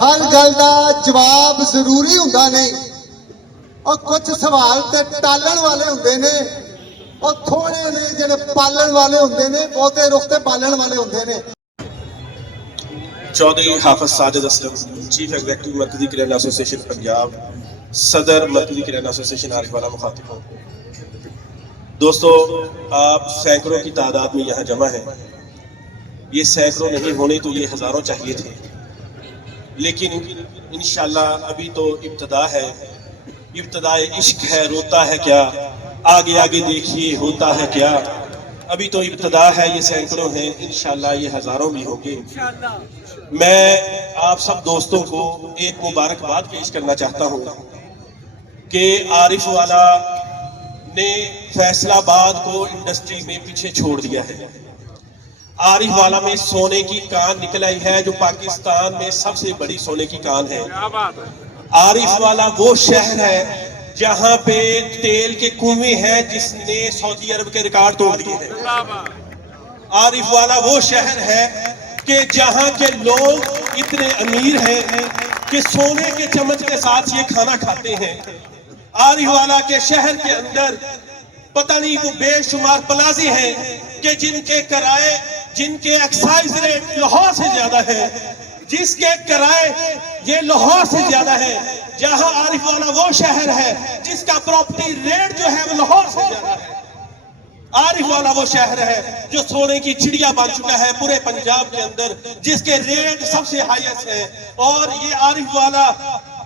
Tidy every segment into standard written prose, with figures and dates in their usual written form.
ہر گل دا جواب ضروری ہوندا نہیں اور کچھ سوال تے ٹالن والے ہوندے نے اور تھوڑے نے جڑے پالن والے ہوندے نے بہتے رخ تے پالن والے ہوندے نے چودھری حافظ ساجد اسلم چیف ایگزیکٹو مرکزی کرانہ ایسوسیشن پنجاب صدر مرکزی کرانہ ایسوسیشن عارف والا مخاطب ہوں دوستو آپ سینکڑوں کی تعداد میں یہاں جمع ہیں یہ سینکڑوں نہیں ہونے تو یہ ہزاروں چاہیے تھے لیکن انشاءاللہ ابھی تو ابتدا ہے ابتدائے عشق ہے روتا ہے کیا آگے آگے دیکھیے ہوتا ہے کیا ابھی تو ابتدا ہے یہ سینکڑوں ہیں انشاءاللہ یہ ہزاروں بھی ہوں گے میں آپ سب دوستوں کو ایک مبارکباد پیش کرنا چاہتا ہوں کہ عارف والا نے فیصل آباد کو انڈسٹری میں پیچھے چھوڑ دیا ہے عارف والا میں سونے کی کان نکل آئی ہے جو پاکستان میں سب سے بڑی سونے کی کان ہے عارف والا وہ شہر ہے جہاں پہ تیل کے کنویں ہیں جس نے سعودی عرب کے ریکارڈ توڑ دیے ہیں عارف والا وہ شہر ہے کہ جہاں کے لوگ اتنے امیر ہیں کہ سونے کے چمچ کے ساتھ یہ کھانا کھاتے ہیں عارف والا کے شہر کے اندر پتہ نہیں وہ بے شمار پلازے ہیں کہ جن کے کرائے جن کے ایکسائز ریٹ لاہور سے زیادہ ہے جس کے کرائے یہ لاہور سے زیادہ ہے جہاں عارف والا وہ شہر ہے جس کا پراپرٹی ریٹ جو ہے وہ لاہور سے زیادہ ہے عارف والا وہ شہر ہے جو سونے کی چڑیا بن چکا ہے پورے پنجاب کے اندر جس کے ریٹ سب سے ہائیسٹ ہے اور یہ عارف والا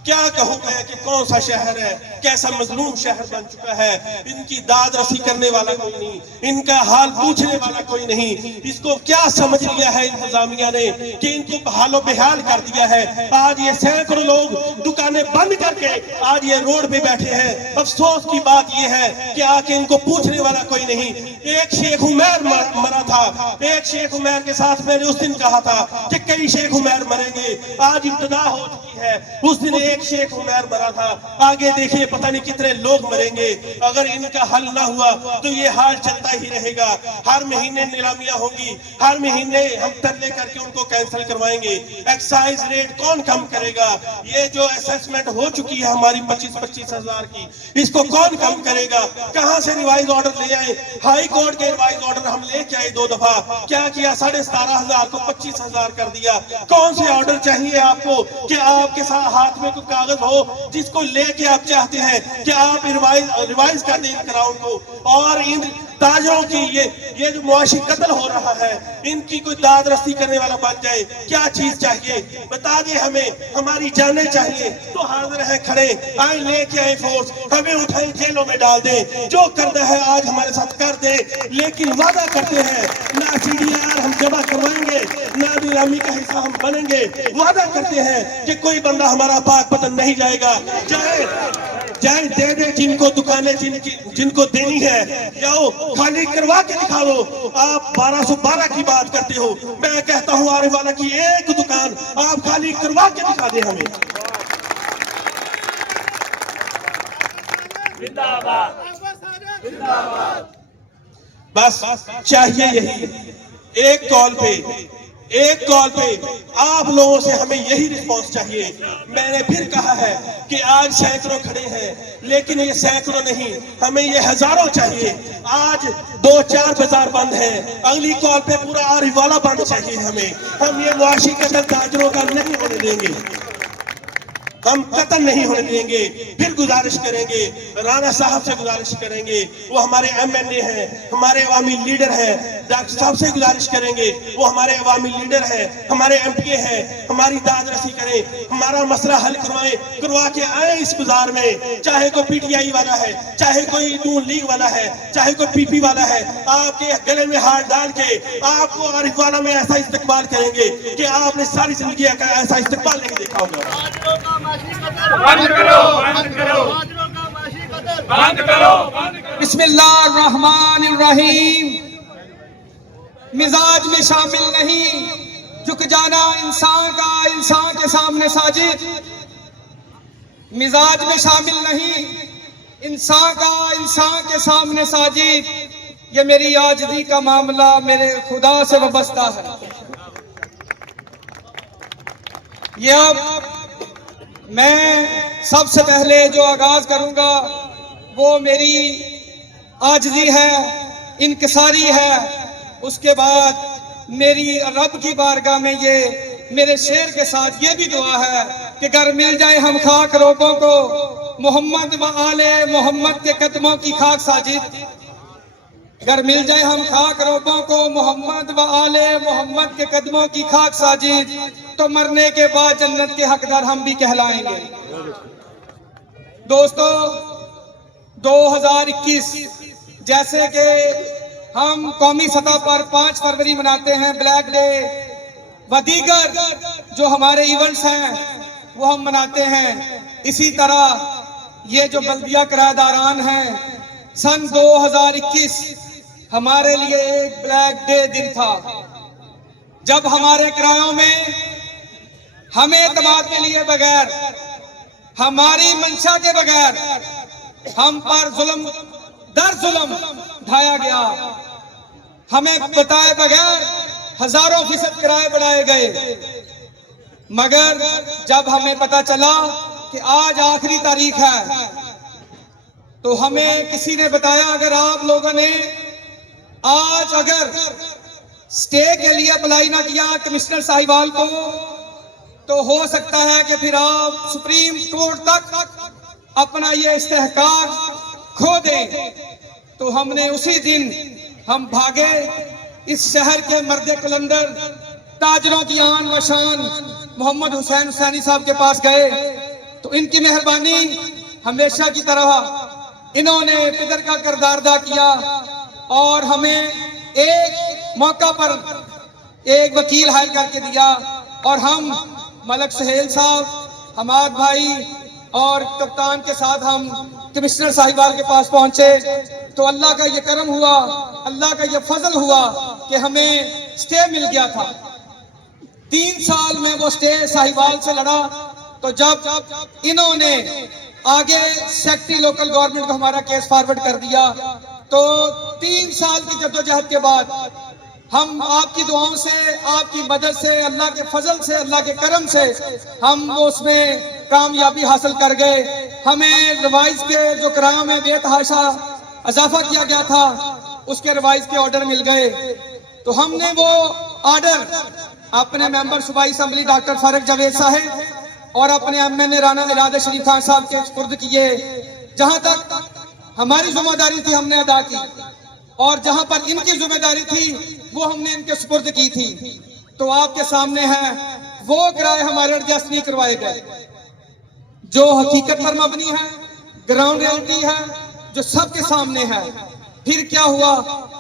کیا کہوں میں کہ کون سا شہر ہے کیسا مظلوم شہر بن چکا ہے ان کی داد رسی کرنے والا کوئی نہیں ان کا حال پوچھنے والا کوئی نہیں اس کو کیا سمجھ لیا ہے انتظامیہ نے کہ ان کو حال و بحال کر دیا ہے آج یہ سینکڑوں لوگ دکانیں بند کر کے آج یہ روڈ پہ بیٹھے ہیں افسوس کی بات یہ ہے کہ آ کے ان کو پوچھنے والا کوئی نہیں ایک شیخ عمیر مرا تھا ایک شیخ عمیر کے ساتھ میں نے اس دن کہا تھا کہ کئی شیخ عمیر مریں گے آج ابتدا ہو چکی ہے اس دن ایک شیخ عمیر مرا تھا آگے دیکھیے پتہ نہیں کتنے لوگ مریں گے اگر ان کا حل نہ ہوا تو یہ حال چلتا ہی رہے گا ہر مہینے نیلامیاں ہوں گی ہر مہینے ہم ترلے کر کے ان کو کینسل کروائیں گے ایکسائز ریٹ کون کم کرے گا یہ جو اسیسمنٹ ہو چکی ہے ہماری 25 ہزار کی اس کو کون کم کرے گا کہاں سے ریوائز آرڈر لے آئے ہائی کورٹ کے ریوائز آرڈر ہم لے کے آئے 2 دفعہ کیا 17,500 کو 25,000 کر دیا کون سے آرڈر چاہیے آپ کو کہ آپ کے ساتھ ہاتھ میں کوئی کاغذ ہو جس کو لے کے آپ چاہتے ہیں کہ آپ ریوائز کر دیں ان کراؤن کو اور ان تاجروں کی یہ جو معاشی قتل ہو رہا ہے ان کی کوئی داد رسی کرنے والا بن جائے کیا چیز چاہیے بتا دیں ہمیں ہماری جانیں چاہیے تو حاضر ہیں کھڑے آئیں لے کے آئیں فورس ہمیں اٹھائیں جیلوں میں ڈال دیں جو کرنا ہے آج ہمارے ساتھ کر دیں لیکن وعدہ کرتے ہیں نہ CDR ہم جمع کروائیں گے نہ نیلامی کا حصہ ہم بنیں گے وعدہ کرتے ہیں کہ کوئی بندہ ہمارا پاک پتن نہیں جائے گا جائیں دے دے جن کو دکانیں جن کو دینی ہے جاؤ خالی کروا کے دکھاؤ آپ 1212 کی بات کرتے ہو میں کہتا ہوں عارف والا کی ایک دکان آپ خالی کروا کے دکھا دیں ہمیں بس چاہیے یہی ایک کال پہ آپ لوگوں سے ہمیں یہی رسپانس چاہیے میں نے پھر کہا ہے کہ آج سینکڑوں کھڑے ہیں لیکن یہ سینکڑوں نہیں ہمیں یہ ہزاروں چاہیے آج 2-4 بازار بند ہیں اگلی کال پہ پورا عارف والا بند چاہیے ہم یہ معاشی قتل تاجروں کا نہیں ہونے دیں گے ہم قتل نہیں ہونے دیں گے پھر گزارش کریں گے رانا صاحب سے گزارش کریں گے وہ ہمارے MNA ہیں ہمارے عوامی لیڈر ہیں ڈاکٹر صاحب سے گزارش کریں گے وہ ہمارے عوامی لیڈر ہیں ہمارے MPA ہیں ہماری داد رسی کریں ہمارا مسئلہ حل کروا کے آئیں اس بازار میں چاہے کوئی PTI والا ہے چاہے کوئی نون لیگ والا ہے چاہے کوئی PP والا ہے آپ کے گلے میں ہاتھ ڈال کے آپ کو عارف والا میں ایسا استقبال کریں گے کہ آپ نے ساری زندگی کا ایسا استقبال نہیں دیکھا ہوگا بسم اللہ الرحمن الرحیم مزاج میں شامل نہیں جھک جانا انسان کا انسان کے سامنے ساجد مزاج میں شامل نہیں انسان کا انسان کے سامنے ساجد یہ میری عاجزی کا معاملہ میرے خدا سے وابستہ ہے یہ اب میں سب سے پہلے جو آغاز کروں گا وہ میری عاجزی ہے، انکساری ہے. اس کے بعد میری رب کی بارگاہ میں یہ میرے شعر کے ساتھ یہ بھی دعا ہے کہ گر مل جائے ہم خاک روبوں کو محمد و آل محمد کے قدموں کی خاک ساجد. گر مل جائے ہم خاک روبوں کو محمد و آل محمد کے قدموں کی خاک ساجد تو مرنے کے بعد جنت کے حقدار ہم بھی کہلائیں گے. دوستو 2021 جیسے کہ ہم قومی سطح پر 5 فروری مناتے ہیں بلیک ڈے و دیگر جو ہمارے ایونٹس ہیں وہ ہم مناتے ہیں، اسی طرح یہ جو بلدیہ کرایہ داران ہیں سن 2021 ہمارے لیے ایک بلیک ڈے دن تھا جب ہمارے کرایوں میں ہمیں اعتماد میں لیے بغیر، ہماری منشا کے بغیر ہم پر ظلم در ظلم ڈھایا گیا، ہمیں بتائے بغیر ہزاروں فیصد کرائے بڑھائے گئے. مگر جب ہمیں پتا چلا کہ آج آخری تاریخ ہے تو ہمیں کسی نے بتایا اگر آپ لوگوں نے آج اگر سٹے کے لیے اپلائی نہ کیا کمشنر صاحبال کو تو ہو سکتا ہے کہ پھر آپ سپریم کورٹ تک اپنا یہ استحقاق کھو دیں. تو ہم نے اسی دن ہم بھاگے اس شہر کے مرد قلندر تاجروں کی آن و شان محمد حسین حسینی صاحب کے پاس گئے تو ان کی مہربانی ہمیشہ کی طرح انہوں نے پدر کا کردار ادا کیا اور ہمیں ایک موقع پر ایک وکیل ہائر کر کے دیا اور ہم ملک سہیل صاحب حماد بھائی اور کپتان کے ساتھ ہم کمشنر صاحبال کے پاس پہنچے تو اللہ کا یہ کرم ہوا، اللہ کا یہ فضل ہوا کہ ہمیں سٹے مل گیا تھا. 3 سال میں وہ سٹے صاحبال سے لڑا تو جب انہوں نے آگے سیکٹری لوکل گورنمنٹ کو ہمارا کیس فارورڈ کر دیا تو 3 سال کی جدوجہد کے بعد ہم آپ کی دعاؤں سے، آپ کی مدد سے، اللہ کے فضل سے، اللہ کے کرم سے ہم اس میں کامیابی حاصل کر گئے. ہمیں ریوائز کے جو کرایوں میں بے تحاشا اضافہ کیا گیا تھا اس کے ریوائز کے آرڈر مل گئے تو ہم نے وہ آرڈر اپنے ممبر صوبائی اسمبلی ڈاکٹر فارق جاوید صاحب اور اپنے MNA رانا ارادہ شریف خان صاحب کے سپرد کیے. جہاں تک ہماری ذمہ داری تھی ہم نے ادا کی اور جہاں پر ان کی ذمہ داری تھی وہ ہم نے ان کے سپرد کی تھی. تو آپ کے سامنے ہے وہ کرائے ہمارے ایڈجسٹ نہیں کروائے گئے جو حقیقت پر مبنی ہے، گراؤنڈ ریئلٹی ہے، جو سب کے سامنے ہے. پھر کیا ہوا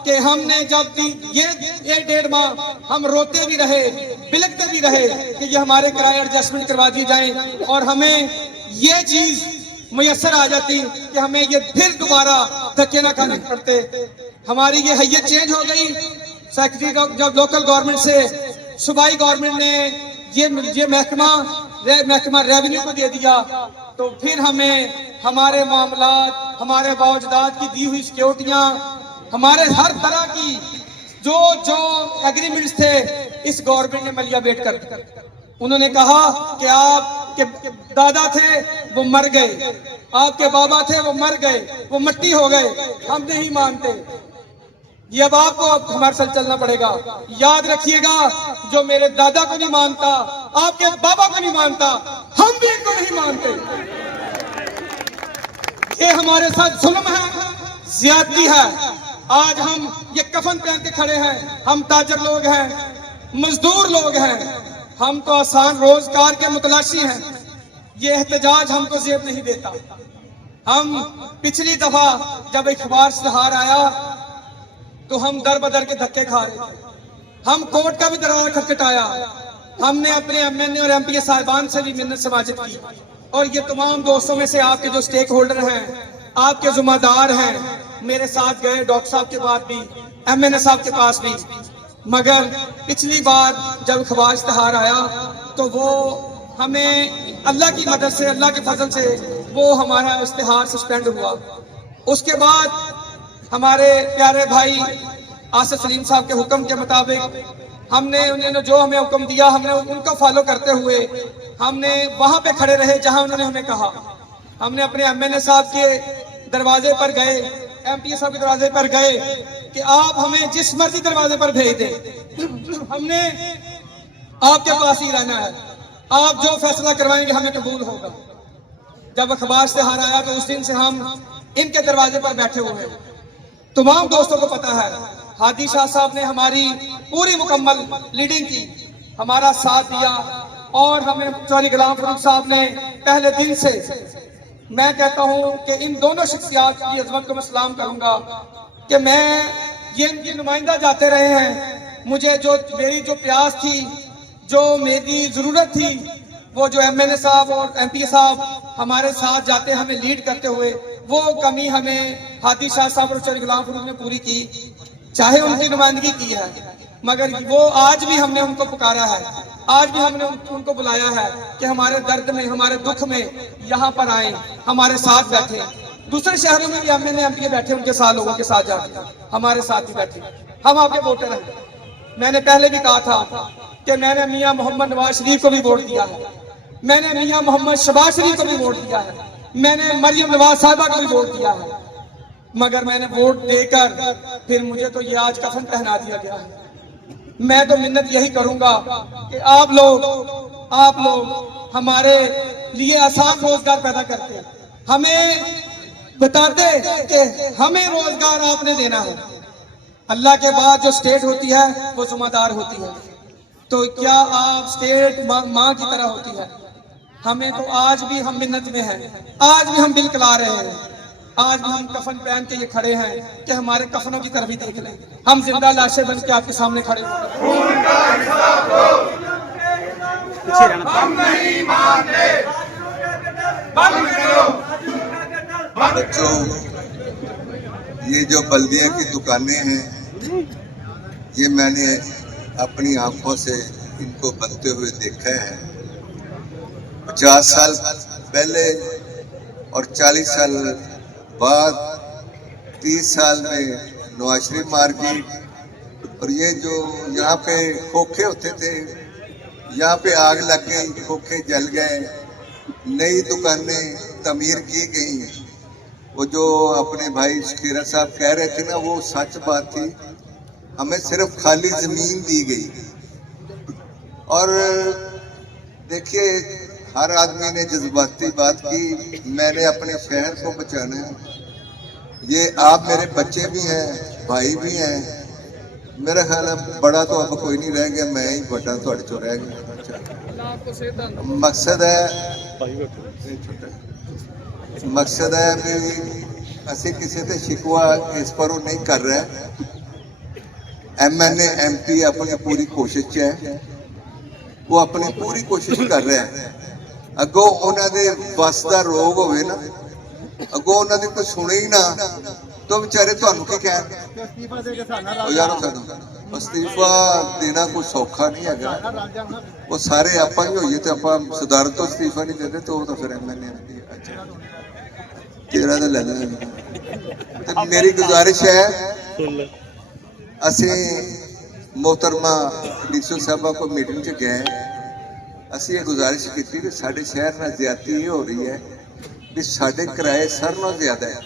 کہ ہم نے جب یہ 1.5 ماہ ہم روتے بھی رہے، بلکتے بھی رہے کہ یہ ہمارے کرائے ایڈجسٹمنٹ کروا دی جائیں اور ہمیں یہ چیز میسر آ جاتی کہ ہمیں یہ پھر دوبارہ دھکے نہ کھانے پڑتے. ہماری یہ حیت چینج ہو گئی. سیکٹری جب لوکل گورنمنٹ سے صوبائی گورنمنٹ نے یہ محکمہ ریونیو کو دے دیا تو پھر ہمیں ہمارے معاملات، ہمارے باوجداد کی دی ہوئی سیکیورٹیاں، ہمارے ہر طرح کی جو ایگریمنٹس تھے اس گورنمنٹ نے ملیہ بیٹ کر دی. انہوں نے کہا کہ آپ کے دادا تھے وہ مر گئے، آپ کے بابا تھے وہ مر گئے، وہ مٹی ہو گئے، ہم نہیں مانتے. یہ اب آپ کو ہمارے ساتھ چلنا پڑے گا. یاد رکھیے گا جو میرے دادا کو نہیں مانتا، آپ کے بابا کو نہیں مانتا، ہم بھی ان کو نہیں مانتے. یہ ہمارے ساتھ ظلم ہے، زیادتی ہے. آج ہم یہ کفن پہن کے کھڑے ہیں، ہم تاجر لوگ ہیں، مزدور لوگ ہیں، ہم تو آسان روزگار کے متلاشی ہیں. یہ احتجاج ہم کو زیب نہیں دیتا. ہم پچھلی دفعہ جب اخبار اشتہار آیا تو ہم در بدر کے دھکے کھا رہے تھے. ہم کورٹ کا بھی دروازہ کھٹکھٹایا. ہم نے اپنے MNA اور MP صاحبان سے بھی منت سماجت کی اور یہ تمام دوستوں میں سے آپ کے جو سٹیک ہولڈر ہیں، آپ کے ذمہ دار ہیں، میرے ساتھ گئے ڈاکٹر صاحب کے پاس بھی، MNA صاحب کے پاس بھی. مگر پچھلی بار جب اخبار اشتہار آیا تو وہ ہمیں اللہ کی مدد سے، اللہ کے فضل سے وہ ہمارا اشتہار سسپینڈ ہوا. اس کے بعد ہمارے پیارے بھائی آصف سلیم صاحب کے حکم کے مطابق ہم نے انہوں نے جو ہمیں حکم دیا ہم نے ان کو فالو کرتے ہوئے हमने वहां पे खड़े रहे जहां उन्होंने हमें कहा। हमने अपने एमएनए साहब के दरवाजे पर गए, एमपीए साहब के दरवाजे पर गए कि आप हमें जिस मर्जी दरवाजे पर भेज दें, हमने आपके पास ही रहना है, आप जो फैसला करवाएंगे हमें कबूल होगा। जब अखबार से हार आया तो उस दिन से हम इनके दरवाजे पर बैठे हुए हैं। तमाम दोस्तों को पता है हादी शाह साहब ने हमारी पूरी मुकम्मल लीडिंग की, हमारा साथ दिया, और हमें चौधरी गुलाम फरूख साहब ने पहले दिन से, मैं कहता हूं कि इन दोनों शख्सियात की अजमत को मैं सलाम करूंगा कि मैं ये इनके नुमाइंदा जाते रहे हैं। मुझे जो मेरी जो प्यास थी, जो मेरी ज़रूरत थी, वो जो एमएनए साहब और एमपी साहब हमारे साथ जाते हमें लीड करते हुए, वो कमी हमें हादी शाह साहब और चौधरी गुलाम फरूख ने पूरी की, चाहे उनकी नुमाइंदगी की है, मगर वो आज भी हमने उनको पुकारा है, आज भी हमने उनको बुलाया है कि हमारे दर्द में, हमारे दुख में यहाँ पर आए, हमारे साथ बैठे। दूसरे शहरों में भी एमएनए एमपी बैठे, उनके साथ लोगों के साथ जाके हमारे साथ ही बैठे। हम आपके वोटर हैं। मैंने पहले भी कहा था कि मैंने मियां मोहम्मद नवाज शरीफ को भी वोट दिया है, मैंने मियां मोहम्मद शहबाज शरीफ को भी वोट दिया है, मैंने मरियम नवाज साहिबा को भी वोट दिया है, मगर मैंने वोट देकर फिर मुझे तो ये आज कफन पहना दिया गया है। मैं तो मिन्नत यही करूंगा कि आप लोग हमारे लिए आसान रोजगार पैदा करते, हमें बताते कि हमें रोजगार आपने देना है। अल्लाह के बाद जो स्टेट होती है वो जिम्मेदार होती है, तो क्या आप स्टेट माँ की तरह होती है। हमें तो आज भी हम मिन्नत में हैं, आज भी हम बिल कला रहे हैं, आज भी हम कफन पहन के ये खड़े हैं कि हमारे कफनों की तरफ ही देख लें। हम जिंदा लाशें बन के आपके सामने खड़े हैं। हम नहीं मानते। बच्चों, ये जो बल्दिया की दुकानें हैं, ये मैंने अपनी आंखों से इनको बनते हुए देखा है। 50 साल पहले और 40 साल बाद, 30 साल में नवाज शरीफ मार्केट, और ये जो यहाँ पे खोखे होते थे, यहाँ पे आग लग गई, खोखे जल गए, नई दुकानें तमीर की गई। वो जो अपने भाई शकीरा साहब कह रहे थे ना, वो सच बात थी। हमें सिर्फ खाली जमीन दी गई। और देखिए, हर आदमी ने जज्बाती बात की, मैंने अपने शहर को बचाना है। ये आप मेरे बच्चे भी हैं, भाई भी हैं, मेरा ख्याल है बड़ा तो अब कोई नहीं रह गया, मैं ही बड़ा थोड़े चो रह गया। मकसद है भी असी किसी से शिकवा इस पर नहीं कर रहे। एमएनए एमपी अपनी पूरी कोशिश है, वो अपनी पूरी कोशिश कर रहे हैं। अगों उन्होंने बस का रोग होवे ना, अगों उन्होंने कोई सुने ही ना, तो बेचारे तुहानू की कहन यार अस्तीफा देना कोई सौखा नहीं है। वो सारे आप ही होइए तो आप सुधार तो अस्तीफा नहीं देते, तो वो तो फिर एमएनए अच्छा तेरा तो लेना। मेरी गुजारिश है, असी मोहतरमा डीसी साहबा को मीटिंग च गए, असी ये गुजारिश की कि साढ़े शहर में ज्यादती ये हो रही है भी साढ़े किराए सर नालों ज्यादा है।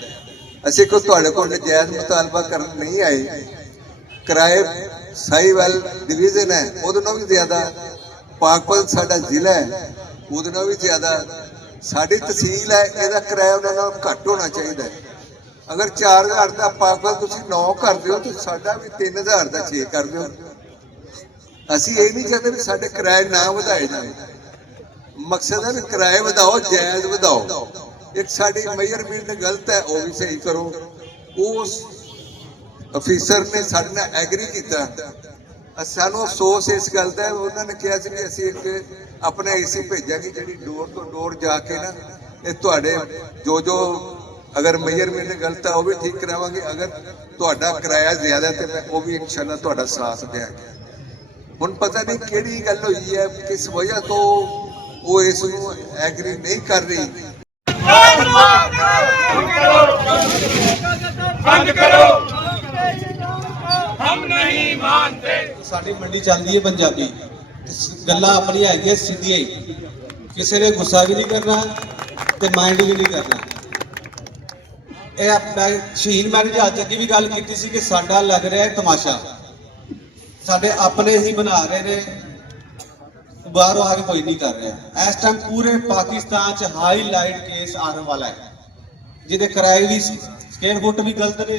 असी कोई तुहाडे कोल नजायज मुतालबा करन नहीं आए। किराए साहिवाल डिवीजन है, उहदे नालों भी ज्यादा, पाकपत साडा जिला है, उहदे नालों भी ज्यादा, साडी तहसील है, इहदा किराया उहनां नालों घट होना चाहिए। अगर 4000 का पाकपत तुसीं 9 कर दिओ तो साडा भी 3000 का 6 कर दिओ। ਅਸੀਂ ਇਹ ਨਹੀਂ ਚਾਹते ਵੀ ਸਾਡੇ ਕਿਰਾਏ ਨਾ ਵਧਾਏ ਜਾਣ। ਮਕਸਦ ਹੈ ਵੀ ਕਿਰਾਏ ਵਧਾਓ, ਜਾਇਜ਼ ਵਧਾਓ। ਇੱਕ ਸਾਡੀ ਮੇਜਰਮੈਂਟ ਗਲਤ ਹੈ, ਉਹ ਵੀ ਸਹੀ ਕਰੋ। ਉਸ ਅਫੀਸਰ ਨੇ ਸਾਡੇ ਨਾਲ ਐਗਰੀ ਕੀਤਾ। ਸਾਨੂੰ ਅਫਸੋਸ ਇਸ ਗੱਲ ਦਾ, ਉਹਨਾਂ ਨੇ ਕਿਹਾ ਸੀ ਵੀ ਅਸੀਂ ਇੱਕ ਆਪਣਾ ਏਸੀ ਭੇਜਾਂਗੇ ਜਿਹੜੀ ਡੋਰ ਤੋਂ ਡੋਰ ਜਾ ਕੇ ਨਾ ਇਹ ਤੁਹਾਡੇ ਜੋ ਅਗਰ ਮੇਜਰਮੈਂਟ ਗਲਤ ਹੈ ਉਹ ਵੀ ਠੀਕ ਕਰਾਵਾਂਗੇ। ਅਗਰ ਤੁਹਾਡਾ ਕਿਰਾਇਆ ਜ਼ਿਆਦਾ ਤੇ ਮੈਂ ਉਹ ਵੀ ਇਨਸ਼ਾਅੱਲਾ ਤੁਹਾਡਾ ਸਾਥ ਦਿਆਂਗੇ। ਹੁਣ ਪਤਾ ਨਹੀਂ ਕਿਹੜੀ ਗੱਲ ਹੋਈ ਹੈ, ਕਿਸ ਵਜ੍ਹਾ ਤੋਂ ਉਹ ਇਸ ਨੂੰ ਐਗਰੀ ਨਹੀਂ ਕਰ ਰਹੀ। बंद करो, हम नहीं मानते। ਸਾਡੀ ਮੰਡੀ ਚੱਲਦੀ ਹੈ ਪੰਜਾਬੀ, ਗੱਲਾਂ ਆਪਣੀਆਂ ਹੈਗੀਆਂ ਸਿੱਧੀਆਂ ਹੀ। ਕਿਸੇ ਨੇ ਗੁੱਸਾ ਵੀ ਨਹੀਂ ਕਰਨਾ ਤੇ ਮਾਈਂਡ ਵੀ ਨਹੀਂ ਕਰਨਾ। ਇਹ ਆਪਣਾ ਸ਼ਹੀਦ ਮੈਰਿਜ ਅੱਜ ਅੱਗੇ ਵੀ ਗੱਲ ਕੀਤੀ ਸੀ ਕਿ ਸਾਡਾ ਲੱਗ ਰਿਹਾ ਹੈ ਤਮਾਸ਼ਾ, ਸਾਡੇ ਆਪਣੇ ਹੀ ਬਣਾ ਰਹੇ ਨੇ, ਬਾਹਰੋਂ ਆ ਕੇ ਕੋਈ ਨਹੀਂ ਕਰ ਰਿਹਾ। ਇਸ ਟਾਈਮ ਪੂਰੇ ਪਾਕਿਸਤਾਨ 'ਚ ਹਾਈਲਾਈਟ ਕੇਸ ਆਉਣ ਵਾਲਾ ਹੈ, ਜਿਹਦੇ ਕਿਰਾਏ ਵੀ ਸਕੁਅਰ ਫੁੱਟ ਵੀ ਗਲਤ ਨੇ,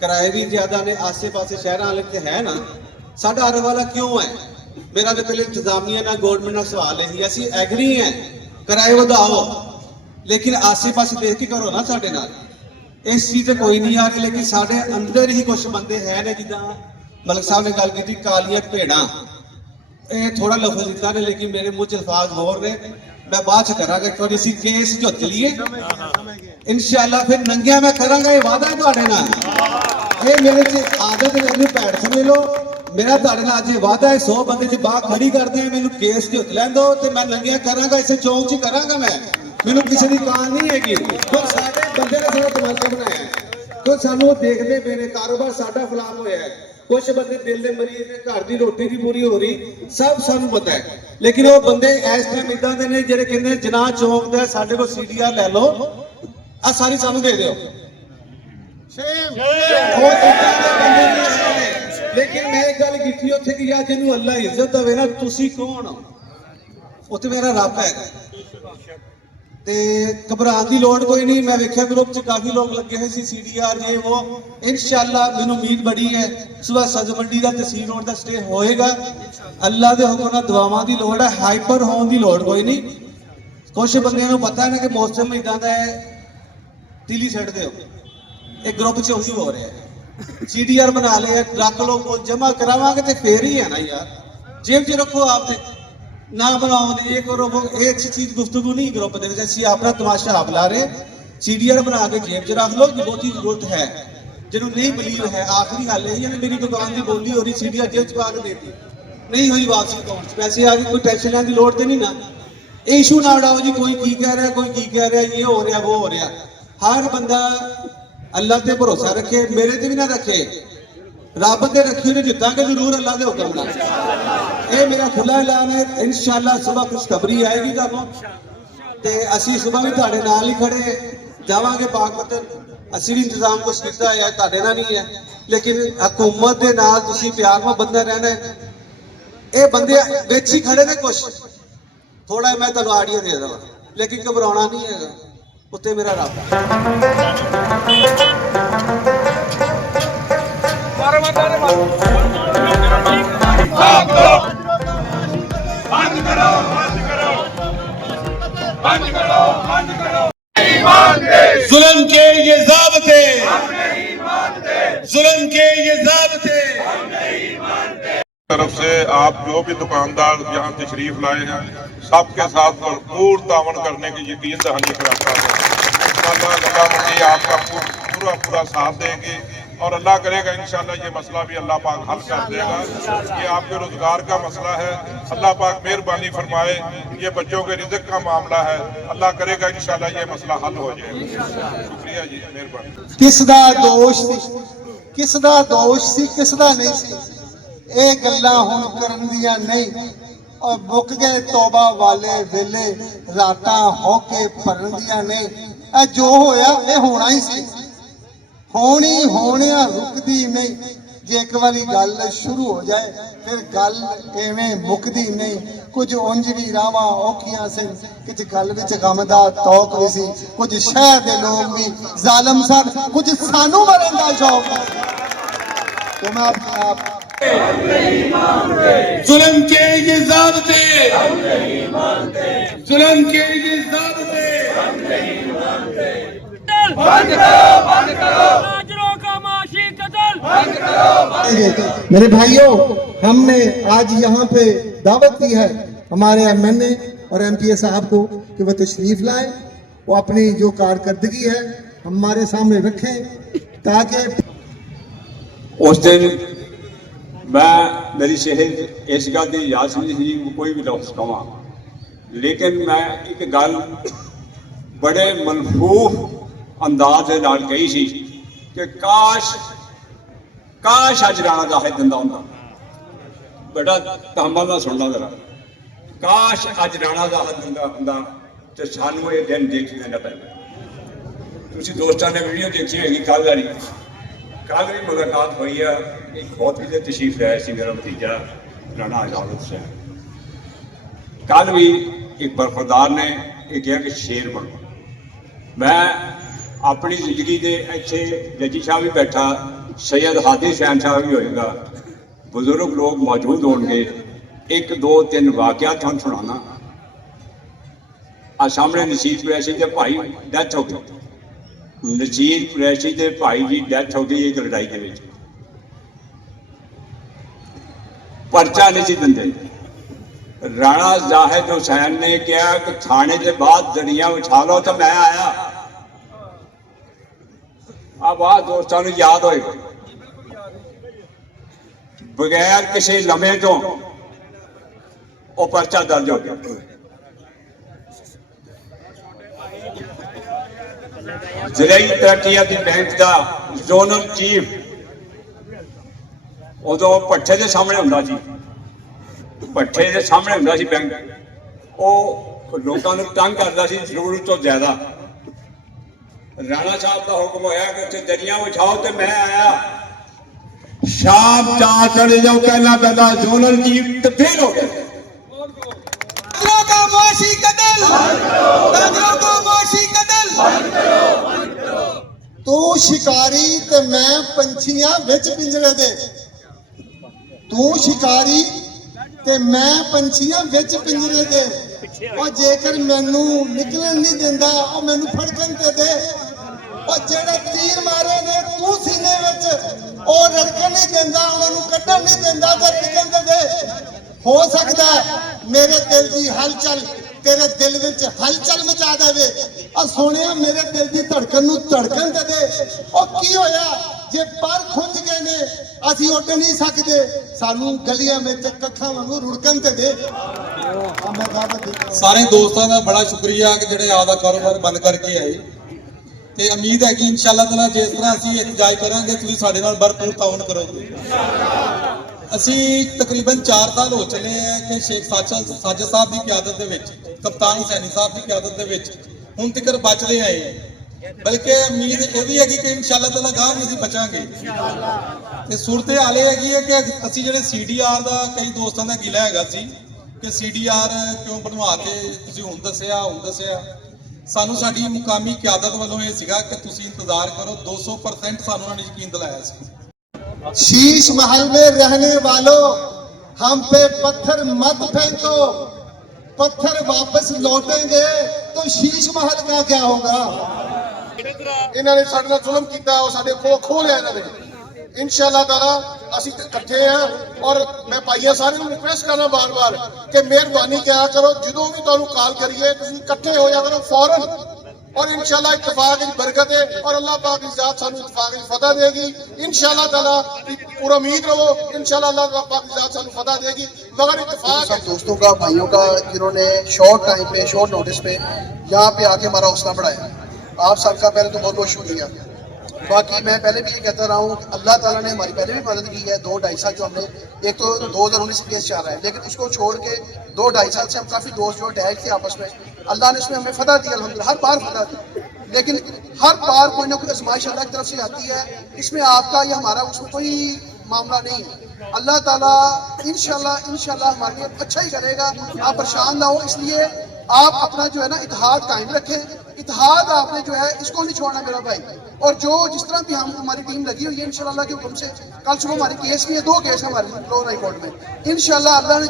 ਕਿਰਾਏ ਵੀ ਜ਼ਿਆਦਾ ਨੇ, ਆਸੇ-ਪਾਸੇ ਸ਼ਹਿਰਾਂ ਵਾਲੇ ਤੇ ਹੈ ਨਾ। ਸਾਡਾ ਆਉਣ ਵਾਲਾ ਕਿਉਂ ਹੈ? ਮੇਰਾ ਤੇ ਪਹਿਲੇ ਇੰਤਜ਼ਾਮੀਆ ਨਾਲ ਗਵਰਨਮੈਂਟ ਨਾਲ ਸਵਾਲ ਹੈ, ਅਸੀਂ ਐਗਰੀ ਹੈ ਕਿਰਾਏ ਵਧਾਓ, ਲੇਕਿਨ ਆਸੇ-ਪਾਸੇ ਦੇਖ ਕੇ ਕਰੋ ਨਾ ਸਾਡੇ ਨਾਲ। ਇਸ ਚੀਜ਼ ਤੇ ਕੋਈ ਨਹੀਂ ਆ ਰਿਹਾ, ਲੇਕਿਨ ਸਾਡੇ ਅੰਦਰ ਹੀ ਕੁਝ ਬੰਦੇ ਹੈ ਨੇ, ਜਿੱਦਾਂ ਮਲਕ ਸਾਹਿਬ ਨੇ ਗੱਲ ਕੀਤੀ ਕਾਲੀਆਂ ਭੇੜਾਂ। ਇਹ ਥੋੜਾ ਲਫ਼ਜ਼ ਦਿੱਤਾ ਨੇ, ਲੇਕਿਨ ਮੇਰੇ ਮੂੰਹ 'ਚ ਅਲਫਾਜ਼ ਹੋਰ ਨੇ, ਮੈਂ ਬਾਅਦ 'ਚ ਕਰਾਂਗਾ। ਇੱਕ ਵਾਰੀ ਅਸੀਂ ਕੇਸ ਝੁੱਟ ਲਈਏ ਇਨਸ਼ਾਅੱਲਾ, ਫਿਰ ਨੰਗਿਆ ਮੈਂ ਕਰਾਂਗਾ, ਇਹ ਵਾਅਦਾ ਹੈ ਤੁਹਾਡੇ ਨਾਲ। ਇਹ ਮੇਰੇ 'ਚ ਆਦਤ ਮੈਨੂੰ ਭੈੜ ਸਮਝ ਲਓ, ਮੇਰਾ ਤੁਹਾਡੇ ਨਾਲ ਅੱਜ ਇਹ ਵਾਅਦਾ ਹੈ। 100 ਬੰਦੇ 'ਚ ਬਾਹ ਖੜੀ ਕਰਦੇ ਆ, ਮੈਨੂੰ ਕੇਸ ਝੁੱਟ ਲੈਣ ਦਿਓ ਤੇ ਮੈਂ ਨੰਗਿਆ ਕਰਾਂਗਾ, ਇਸੇ ਚੌਂਕ 'ਚ ਹੀ ਕਰਾਂਗਾ। ਮੈਨੂੰ ਕਿਸੇ ਦੀ ਕਾਂ ਨਹੀਂ ਹੈਗੀ। ਕਿਉਂ ਸਾਡੇ ਬੰਦੇ ਨੇ ਸਾਡਾ ਤਮਾਸ਼ਾ ਬਣਾਇਆ ਹੈ, ਕਿਉਂ ਸਾਨੂੰ ਉਹ ਦੇਖਦੇ ਪਏ ਨੇ, ਕਾਰੋਬਾਰ ਸਾਡਾ ਫਲਾਪ ਹੋਇਆ ਹੈ, ਕੁਝ ਬੰਦੇ ਦਿਲ ਦੇ ਮਰੀਜ਼ ਨੇ, ਘਰ ਦੀ ਰੋਟੀ ਨਹੀਂ ਪੂਰੀ ਹੋ ਰਹੀ, ਸਭ ਸਾਨੂੰ ਪਤਾ ਹੈ। ਲੇਕਿਨ ਉਹ ਬੰਦੇ ਇਸ ਟਾਈਮ ਇਦਾਂ ਦੇ ਨੇ ਜਿਹੜੇ ਕਹਿੰਦੇ ਜਨਾਹ ਚੌਂਕ ਦਾ ਸਾਡੇ ਕੋਲ ਸੀਡੀਆਰ ਲੈ ਲਓ, ਆ ਸਾਰੀ ਸਾਨੂੰ ਦੇ ਦਿਓ। ਉਹ ਇਦਾਂ ਦੇ ਬੰਦੇ ਨਹੀਂ ਆਏ। ਲੇਕਿਨ ਮੈਂ ਇੱਕ ਗੱਲ ਕੀਤੀ ਉੱਥੇ ਕਿ ਯਾਰ ਜਿਹਨੂੰ ਅੱਲਾ ਇੱਜ਼ਤ ਦੇਵੇ ਨਾ, ਤੁਸੀਂ ਕੌਣ ਹੋ? ਉੱਥੇ ਮੇਰਾ ਰੱਬ ਹੈਗਾ ਤੇ ਘਬਰਾਉਣ ਦੀ ਲੋੜ ਕੋਈ ਨਹੀਂ। ਮੈਂ ਵੇਖਿਆ ਗਰੁੱਪ 'ਚ ਕਾਫੀ ਲੋਕ ਲੱਗੇ ਹੋਏ ਸੀ, ਸੀਡੀਆਰ ਇਹ ਉਹ। ਇਨਸ਼ਾਅੱਲਾ ਮੈਨੂੰ ਉਮੀਦ ਬੜੀ ਹੈ ਸੁਬਹ ਸਬਜ਼ ਮੰਡੀ ਦਾ ਤਹਿਸੀਲ ਰੋਡ ਦਾ ਸਟੇ ਹੋਏਗਾ। ਅੱਲਾ ਦੇ ਹੁਕਮ ਨਾਲ ਦੁਆਵਾਂ ਦੀ ਲੋੜ ਹੈ, ਹਾਈਪਰ ਹੋਣ ਦੀ ਲੋੜ ਕੋਈ ਨਹੀਂ। ਕੁਝ ਬੰਦਿਆਂ ਨੂੰ ਪਤਾ ਹੈ ਨਾ ਕਿ ਮੌਸਮ ਇਦਾਂ ਦਾ ਹੈ, ਤਿਲੀ ਛੱਡਦੇ ਹੋ। ਇਹ ਗਰੁੱਪ 'ਚ ਉਹੀ ਹੋ ਰਿਹਾ ਹੈ। ਸੀਡੀਆਰ ਬਣਾ ਲਿਆ, ਰੱਖ ਲਓ, ਕੋਲ ਜਮਾ ਕਰਾਵਾਂਗੇ ਤੇ ਫੇਰ ਹੀ ਹੈ ਨਾ ਯਾਰ। ਜੇਬ 'ਚ ਰੱਖੋ ਆਪਦੇ, ਨਾ ਬਣਾਓ ਇਹ ਕਰੋ ਇਹ ਅੱਛੀ ਚੀਜ਼ ਗੁਫ਼ਤਗੂ ਨਹੀਂ ਗਰੁੱਪ ਦੇ ਵਿੱਚ। ਅਸੀਂ ਆਪਣਾ ਤਮਾਸ਼ਾ ਆਪ ਲਾ ਰਹੇ, ਸੀਡੀਆਰ ਬਣਾ ਕੇ ਜੇਬ 'ਚ ਰੱਖ ਲਓ। ਜੋ ਚੀਜ਼ ਜ਼ਰੂਰਤ ਹੈ, ਜਿਹਨੂੰ ਨਹੀਂ ਬਲੀਵ ਹੈ, ਆਖਰੀ ਹਾਲ ਇਹ ਹੈ ਮੇਰੀ ਦੁਕਾਨ ਦੀ ਬੋਲੀ ਹੋ ਰਹੀ, ਸੀਡੀਆਰ ਜੇਬ 'ਚ ਪਾ ਕੇ ਦੇਤੀ, ਨਹੀਂ ਹੋਈ ਵਾਪਸੀ ਅਕਾਊਂਟ 'ਚ ਪੈਸੇ ਆ ਗਏ, ਕੋਈ ਟੈਨਸ਼ਨ ਲੈਣ ਦੀ ਲੋੜ ਤੇ ਨਹੀਂ ਨਾ। ਇਹ ਇਸ਼ੂ ਨਾ ਉਡਾਓ ਜੀ, ਕੋਈ ਕੀ ਕਹਿ ਰਿਹਾ, ਕੋਈ ਕੀ ਕਹਿ ਰਿਹਾ, ਇਹ ਹੋ ਰਿਹਾ ਉਹ ਹੋ ਰਿਹਾ। ਹਰ ਬੰਦਾ ਅੱਲਾ ਤੇ ਭਰੋਸਾ ਰੱਖੇ, ਮੇਰੇ ਤੇ ਵੀ ਨਾ ਰੱਖੇ, ਰੱਬ ਤੇ ਰੱਖੀ ਉਹਨੇ ਜਿੱਤਾਂਗੇ ਜ਼ਰੂਰ ਅੱਲਾ ਦੇ ਹੁਕਮ ਨਾਲ। ਇਹ ਮੇਰਾ ਖੁੱਲਾ ਐਲਾਨ ਹੈ। ਇਨਸ਼ਾਅੱਲਾ ਸੁਬਹ ਖੁਸ਼ਖਬਰੀ ਆਏਗੀ ਤੁਹਾਨੂੰ, ਤੇ ਅਸੀਂ ਸੁਬਹ ਵੀ ਤੁਹਾਡੇ ਨਾਲ ਹੀ ਖੜੇ ਜਾਵਾਂਗੇ ਪਾਕਪਤਨ। ਅਸੀਂ ਵੀ ਇੰਤਜ਼ਾਮ ਕੁਛ ਕੀਤਾ ਹੈ, ਤੁਹਾਡੇ ਨਾਲ ਨਹੀਂ ਹੈ, ਲੇਕਿਨ ਹਕੂਮਤ ਦੇ ਨਾਲ ਤੁਸੀਂ ਪਿਆਰ ਨਾਲ ਬੰਦਾ ਰਹਿਣਾ ਹੈ। ਇਹ ਬੰਦੇ ਵਿੱਚ ਹੀ ਖੜੇ ਨੇ, ਕੁਛ ਥੋੜਾ ਮੈਂ ਤੁਹਾਨੂੰ ਆਡੀਓ ਦੇ ਦੇਵਾਂ, ਲੇਕਿਨ ਘਬਰਾਉਣਾ ਨਹੀਂ ਹੈਗਾ, ਉੱਤੇ ਮੇਰਾ ਰੱਬ ਹੈ। जुल्म के ये ज़ाब्ते, जुल्म के ये ज़ाब्ते तरफ से आप जो भी दुकानदार यहाँ तशरीफ लाए हैं सबके साथ भरपूर तावन करने की यकीन दहानी कराता है। इंशाअल्लाह मंडी आपका पूरा साथ देगी और अल्लाह करेगा इंशाअल्लाह ये मसला भी अल्लाह पाक हल कर देगा। ये आपके रोजगार का मसला है, अल्लाह पाक मेहरबानी फरमाए। ये बच्चों के रिज़्क़ का मामला है, अल्लाह करेगा इंशाअल्लाह ये मसला हल हो जाएगा। शुक्रिया जी, मेहरबानी। किस दा दोष सी, किस दा दोष सी, किस दा नहीं सी, ਇਹ ਗੱਲਾਂ ਹੁਣ ਕਰਨ ਦੀਆਂ ਨਹੀਂ। ਔਰ ਮੁੱਕ ਗਏ ਤੌਬਾ ਵਾਲੇ ਵੇਲੇ, ਰਾਤਾਂ ਹੋ ਕੇ ਭਰਨ ਦੀਆਂ ਨਹੀਂ। ਇਹ ਜੋ ਹੋਇਆ ਇਹ ਹੋਣਾ ਹੀ ਸੀ, ਹੋਣੀ ਹੋਣਿਆ ਰੁਕਦੀ ਨਹੀਂ। ਜੇ ਇੱਕ ਵਾਰੀ ਗੱਲ ਸ਼ੁਰੂ ਹੋ ਜਾਏ ਫਿਰ ਗੱਲ ਐਵੇਂ ਮੁੱਕਦੀ ਨਹੀਂ। ਕੁਝ ਉਂਝ ਵੀ ਰਾਵਾਂ ਔਖੀਆਂ ਸੀ, ਕੁਝ ਗੱਲ ਵਿੱਚ ਗਮ ਦਾ ਤੌਕ ਵੀ ਸੀ, ਕੁਝ ਸ਼ਹਿਰ ਦੇ ਲੋਕ ਵੀ ਜ਼ਾਲਮ ਸਨ, ਕੁਝ ਸਾਨੂੰ ਮਰਨ ਦਾ ਸ਼ੌਕ ਸੀ। तो मैं आप जुल्म के ये ज़ाब्ते, जुल्म के ये ज़ाब्ते बंद करो ताजरों का माशी कत्ल बंद करो। मेरे भाइयों, हमने आज यहाँ पे दावत दी है हमारे एमएनए और एमपीए साहब को कि वह तशरीफ लाए, वो अपनी जो कारकर्दगी है हमारे सामने रखें, ताकि उस दिन मैं मेरी सेहत इस गल की याद नहीं थी कोई भी लफ्ज़ कहा, लेकिन मैं एक गल बड़े मनफूफ अंदाज के नाल कही सी कि काश काश अज राणा जाहिद दिंदा हुंदा। बेटा तहम्मुल नाल सुनना जरा, ਕਾਸ਼ ਅੱਜ ਰਾਣਾ ਦਾ ਹੱਥ ਹੁੰਦਾ ਤੇ ਸਾਨੂੰ ਇਹ ਦਿਨ ਦੇਖਣੇ ਨਾ ਪੈਂਦੇ। ਤੁਸੀਂ ਦੋਸਤਾਂ ਨੇ ਵੀਡੀਓ ਦੇਖੀ ਹੋਏਗੀ ਕੱਲ੍ਹ ਵਾਲੀ ਮੁਲਾਕਾਤ ਹੋਈ ਆ। ਇੱਕ ਬਹੁਤ ਹੀ ਤਸ਼ਰੀਫ ਲਿਆਇਆ ਸੀ ਮੇਰਾ ਭਤੀਜਾ ਰਾਣਾ ਆਜ਼ਾਦ ਹੁਸੈਨ। ਕੱਲ੍ਹ ਵੀ ਇੱਕ ਬਰਖੁਰਦਾਰ ਨੇ ਇਹ ਕਿਹਾ ਕਿ ਸ਼ੇਰ ਬਣੋ। ਮੈਂ ਆਪਣੀ ਜ਼ਿੰਦਗੀ ਦੇ ਇੱਥੇ ਜੱਜੀ ਸਾਹਿਬ ਵੀ ਬੈਠਾ, ਸੈयद ਹਾਦੀ ਹੁਸੈਨ ਸਾਹਿਬ ਵੀ ਹੋਏਗਾ, ਬਜ਼ੁਰਗ ਲੋਕ ਮੌਜੂਦ ਹੋਣਗੇ। 1 2 3 ਵਾਕਿਆ ਤੁਹਾਨੂੰ ਸੁਣਾਉਣਾ। ਆ ਸਾਹਮਣੇ ਨਸੀਬ ਕੁਰੈਸ਼ੀ ਦੇ ਭਾਈ ਡੈਥ ਹੋ ਗਈ। ਨਸੀਬ ਕੁਰੈਸ਼ੀ ਦੇ ਭਾਈ ਦੀ ਡੈਥ ਹੋ ਗਈ ਇੱਕ ਲੜਾਈ ਦੇ ਵਿੱਚ। ਪਰਚਾ ਨਹੀਂ ਸੀ ਦਿੰਦੇ। ਰਾਣਾ ਜ਼ਾਹਿਦ ਹੁਸੈਨ ਨੇ ਕਿਹਾ ਕਿ ਥਾਣੇ ਦੇ ਬਾਅਦ ਦਰੀਆਂ ਵਿਛਾ ਲਓ ਤਾਂ ਮੈਂ ਆਇਆ। ਆ ਬਾਤ ਦੋਸਤਾਂ ਨੂੰ ਯਾਦ ਹੋਏ, ਬਗੈਰ ਕਿਸੇ ਲਮੇ ਤੋਂ ਉਹ ਪਰਚਾ ਦਰਜ ਹੋ ਗਿਆ। ਜ਼ਰਾਈ ਤਰੱਕੀਆਤੀ ਬੈਂਕ ਦਾ ਜ਼ੋਨਲ ਚੀਫ ਉਦੋਂ ਭੱਠੇ ਦੇ ਸਾਹਮਣੇ ਹੁੰਦਾ ਸੀ, ਭੱਠੇ ਦੇ ਸਾਹਮਣੇ ਹੁੰਦਾ ਸੀ ਬੈਂਕ। ਉਹ ਲੋਕਾਂ ਨੂੰ ਤੰਗ ਕਰਦਾ ਸੀ ਜ਼ਰੂਰਤ ਤੋਂ ਜ਼ਿਆਦਾ। ਰਾਣਾ ਸਾਹਿਬ ਦਾ ਹੁਕਮ ਹੋਇਆ ਕਿ ਉੱਥੇ ਦਰੀਆਂ ਵਿਛਾਓ ਤੇ ਮੈਂ ਆਇਆ। शाम चाह चढ़े जाओ कहना पैदा जोनल चीफ तो फेल हो गए। कादरों का मुआशी कत्ल, कादरों का मुआशी कत्ल। तू शिकारी ते मैं पंछियां विच पिंजरे दे। तू शिकारी ते मैं पंछियां विच पिंजरे दे। और जेकर मैनू निकलन नहीं देंदा और मैनू फड़कन ते दे। और जेड़े तीर मारे ने तू सीने विच और रड़कन नहीं देंदा, उन्होंने कट्टन नहीं देंदा ते टिकन ते दे। हो सकता है मेरे दिल की हलचल तेरे दिल विच हलचल मचा देवे। और सोने मेरे दिल की धड़कन नू धड़कन ते दे। और की होया जे पर खुंज गए ने असी उठ नहीं सकते, सानू गलियां में कखा वांगू रुड़कन ते दे। सारे दोस्तों का बड़ा शुक्रिया कि ਜਿਹੜੇ ਆਪਦਾ ਕਾਰੋਬਾਰ ਬੰਦ ਕਰਕੇ ਆਏ ਤੇ ਉਮੀਦ ਹੈ ਕਿ ਇਨਸ਼ਾਅੱਲਾ ਤਾਲਾ ਜਿਸ ਤਰ੍ਹਾਂ ਅਸੀਂ ਇਤਜਾਜ ਕਰਾਂਗੇ ਤੁਸੀਂ ਸਾਡੇ ਨਾਲ ਭਰਪੂਰ ਤਾਉਨ ਕਰੋਗੇ। ਅਸੀਂ ਤਕਰੀਬਨ 4 ਸਾਲ ਹੋ ਚਲੇ ਆ ਕਿ ਸ਼ੇਖ ਸਾਜਦ ਸਾਹਿਬ ਦੀ ਕਿਆਦਤ ਦੇ ਵਿੱਚ, ਕਪਤਾਨ ਹੁਸੈਨੀ ਸਾਹਿਬ ਦੀ ਕਿਆਦਤ ਦੇ ਵਿੱਚ ਹੁਣ ਤੱਕ ਬਚਦੇ ਆਏ। ਬਲਕਿ ਉਮੀਦ ਇਹ ਵੀ ਹੈਗੀ ਕਿ ਇਨਸ਼ਾਅੱਲਾ ਤਾਲਾ ਗਾਂਹ ਵੀ ਅਸੀਂ ਬਚਾਂਗੇ। ਤੇ ਸੂਰਤ ਹਾਲ ਇਹ ਹੈਗੀ ਹੈ ਕਿ ਅਸੀਂ ਜਿਹੜੇ CDR ਦਾ ਕਈ ਦੋਸਤਾਂ ਦਾ ਗਿਲਾ ਹੈਗਾ ਸੀ ਕਿ CDR ਕਿਉਂ ਬਣਵਾਤੇ ਤੁਸੀਂ ਹੁਣ ਦੱਸਿਆ। ਸਾਨੂੰ ਸਾਡੀ ਮੁਕਾਮੀ ਕਿਆਦਤ ਵੱਲੋਂ ਇਹ ਸੀਗਾ ਕਿ ਤੁਸੀਂ ਇੰਤਜ਼ਾਰ ਕਰੋ। 200% ਸਾਨੂੰ ਉਹਨਾਂ ਨੇ ਯਕੀਨ ਦਿਲਾਇਆ ਸੀ। शीश महल में रहने वालों हम पे पत्थर मत फेंको, पत्थर वापस लौटेंगे तो शीश महल का क्या होगा। इन्होंने साडे नाल जुल्म कीता, और साडे कोल खो लिया इन्होंने। इंशाअल्लाह ताला ਅਸੀਂ ਇਕੱਠੇ ਆ। ਔਰ ਮੈਂ ਭਾਈਆਂ ਸਾਰਿਆਂ ਨੂੰ ਰਿਕੁਐਸਟ ਕਰਨਾ ਬਾਰ-ਬਾਰ ਕਿ ਮਿਹਰਬਾਨੀ ਕਿਆ ਕਰੋ, ਜਦੋਂ ਵੀ ਤੁਹਾਨੂੰ ਕਾਲ ਕਰੀਏ ਤੁਸੀਂ ਇਕੱਠੇ ਹੋ ਜਾ ਕਰੋ ਫੌਰਨ। और इंशाल्लाह इत्तेफाक की बरकत है और अल्लाह पाक की जात सानू इत्तेफाक की फतह देगी इंशाल्लाह ताला। पूरा उम्मीद रहो इंशाल्लाह अल्लाह पाक की जात सानू फतह देगी। मगर इत्तेफाक सब दोस्तों का, भाइयों का, जिन्होंने शॉर्ट टाइम पे, शॉर्ट नोटिस पे यहाँ पे आके हमारा हौसला बढ़ाया, आप सबका पहले तो बहुत बहुत शुक्रिया। बाकी मैं पहले भी ये कहता रहा हूँ, अल्लाह ताला ने हमारी पहले भी मदद की है। 2-2.5 साल जो हमने, एक तो 2019 केस चल रहा है, लेकिन उसको छोड़ के 2-2.5 साल से हम काफ़ी दोस्त जो अटैच थे आपस में, अल्लाह ने इसमें हमें फतह दी अल्हम्दुलिल्लाह। हर बार फतह दी, लेकिन हर बार कोई ना कोई आजमाइश अल्लाह की तरफ से आती है। इसमें आपका या हमारा उसमें कोई मामला नहीं है। अल्लाह ताला इंशाल्लाह हमारे लिए अच्छा ही करेगा। आप परेशान ना हो, इसलिए आप अपना जो है ना इत्तेहाद कायम रखें। इत्तेहाद आपने जो है इसको नहीं छोड़ना मेरा भाई। और जो जिस तरह भी हम, हमारी टीम लगी हुई है इंशाल्लाह के हुक्म से, कल सुबह हमारे केस भी है, 2 केस हमारे लोअर हाई कोर्ट में। इंशाल्लाह अल्लाह ने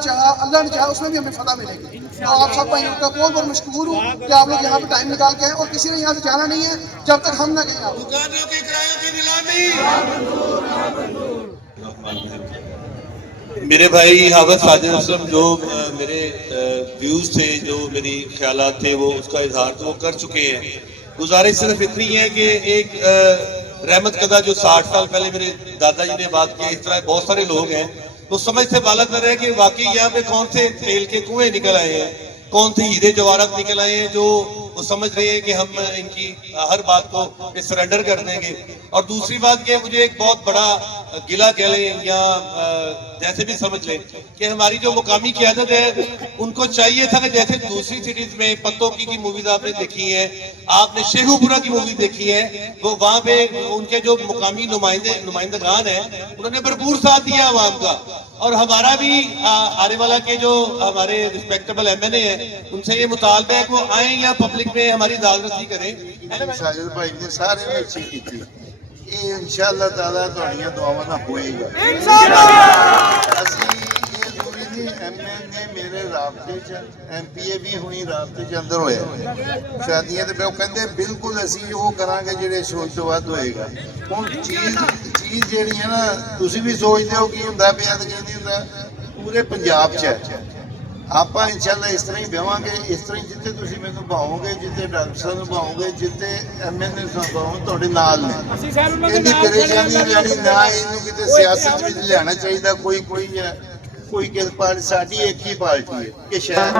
चाहा उसमें भी हमें फतह मिलेगी। तो आप सब भाइयों का बहुत बहुत मशकूर हूँ कि आप लोग यहाँ पे टाइम निकाल के आए, और किसी ने यहाँ से जाना नहीं है जब तक हम ना गए। दुकानों के किरायों की नीलामी। मेरे भाई हाफिज साजिद असलम जो मेरे व्यूज थे, जो मेरी ख्यालात थे, वो उसका इजहार तो वो कर चुके हैं। गुजारिश सिर्फ इतनी है कि एक रहमत कदा जो 60 साल पहले मेरे दादाजी ने बात की, इस तरह बहुत सारे लोग हैं तो समझ से बालक कर रहे हैं कि वाकई यहाँ पे कौन से तेल के कुएं निकल आए हैं, कौन से हीरे जवाहरात निकल आए हैं, जो वो समझ रहे हैं कि हम इनकी हर बात को सरेंडर कर देंगे। और दूसरी बात कि मुझे एक बहुत बड़ा गिला कह लें या जैसे भी समझ लें कि हमारी जो मुकामी क़यादत है उनको चाहिए था कि जैसे दूसरी सिटीज में पत्तों की मूवीज आपने देखी है, आपने शेखुपुरा की मूवी देखी है, वो वहाँ पे उनके जो मुकामी नुमाइंदगान है उन्होंने भरपूर साथ दिया आवाम का। और हमारा भी आने वाला के जो हमारे रिस्पेक्टेबल MNA हैं उनसे ये मुतालबा है कि वो आए या पब्लिक में हमारी दालरसी करें। साजिद भाई ने सारे ने अच्छी की थी, ये इंशाअल्लाह ताला ਤੁਹਾਡੀਆਂ ਦੁਆਵਾਂ ਨਾਲ ਹੋਏਗਾ इंशाअल्लाह। ਅਸੀਂ ਇਹ ਜ਼ਰੂਰੀ ਨਹੀਂ MNA ਮੇਰੇ ਰਾਬਤੇ ਚ MPA ਵੀ ਹੁਣੀ ਰਾਬਤੇ ਚ ਅੰਦਰ ਹੋਇਆ ਸ਼ਾਦੀਆਂ ਤੇ ਉਹ ਕਹਿੰਦੇ ਬਿਲਕੁਲ ਅਸੀਂ ਉਹ ਕਰਾਂਗੇ ਜਿਹੜੇ ਸੋਚ ਤੋਂ ਵੱਧ ਹੋਏਗਾ। ਹੁਣ ਚੀਜ਼ ਜਿਹੜੀ ਹੈ ਨਾ ਤੁਸੀਂ ਵੀ ਸੋਚਦੇ ਹੋ ਕੀ ਹੁੰਦਾ ਪਿਆ ਤੇ ਕੀ ਨਹੀਂ ਹੁੰਦਾ, ਪੂਰੇ ਪੰਜਾਬ ਚ ਹੈ। ਆਪਾਂ ਇੰਸ਼ਾਅੱਲਾ ਇਸ ਤਰ੍ਹਾਂ ਹੀ ਬਹਾਂਗੇ, ਇਸ ਤਰ੍ਹਾਂ ਹੀ ਜਿੱਥੇ ਤੁਸੀਂ ਮੈਨੂੰ ਭਾਵੋਗੇ, ਜਿੱਥੇ ਡਾਕਟਰ ਸਾਹਿਬ ਨੂੰ ਭਾਵੋਗੇ, ਜਿੱਥੇ MNA ਸਾਹਿਬ ਭਾਵੋਗੇ, ਤੁਹਾਡੇ ਨਾਲ ਨੇ। ਇਹਦੀ ਪਰੇਸ਼ਾਨੀ ਲੈਣੀ ਨਾ, ਇਹਨੂੰ ਕਿਤੇ ਸਿਆਸਤ ਵਿੱਚ ਲਿਆਉਣਾ ਚਾਹੀਦਾ। ਕੋਈ ਕਿਸੇ ਪਾਰਟੀ, ਸਾਡੀ ਇੱਕ ਹੀ ਪਾਰਟੀ ਹੈ ਕਿ ਸ਼ਾਇਦ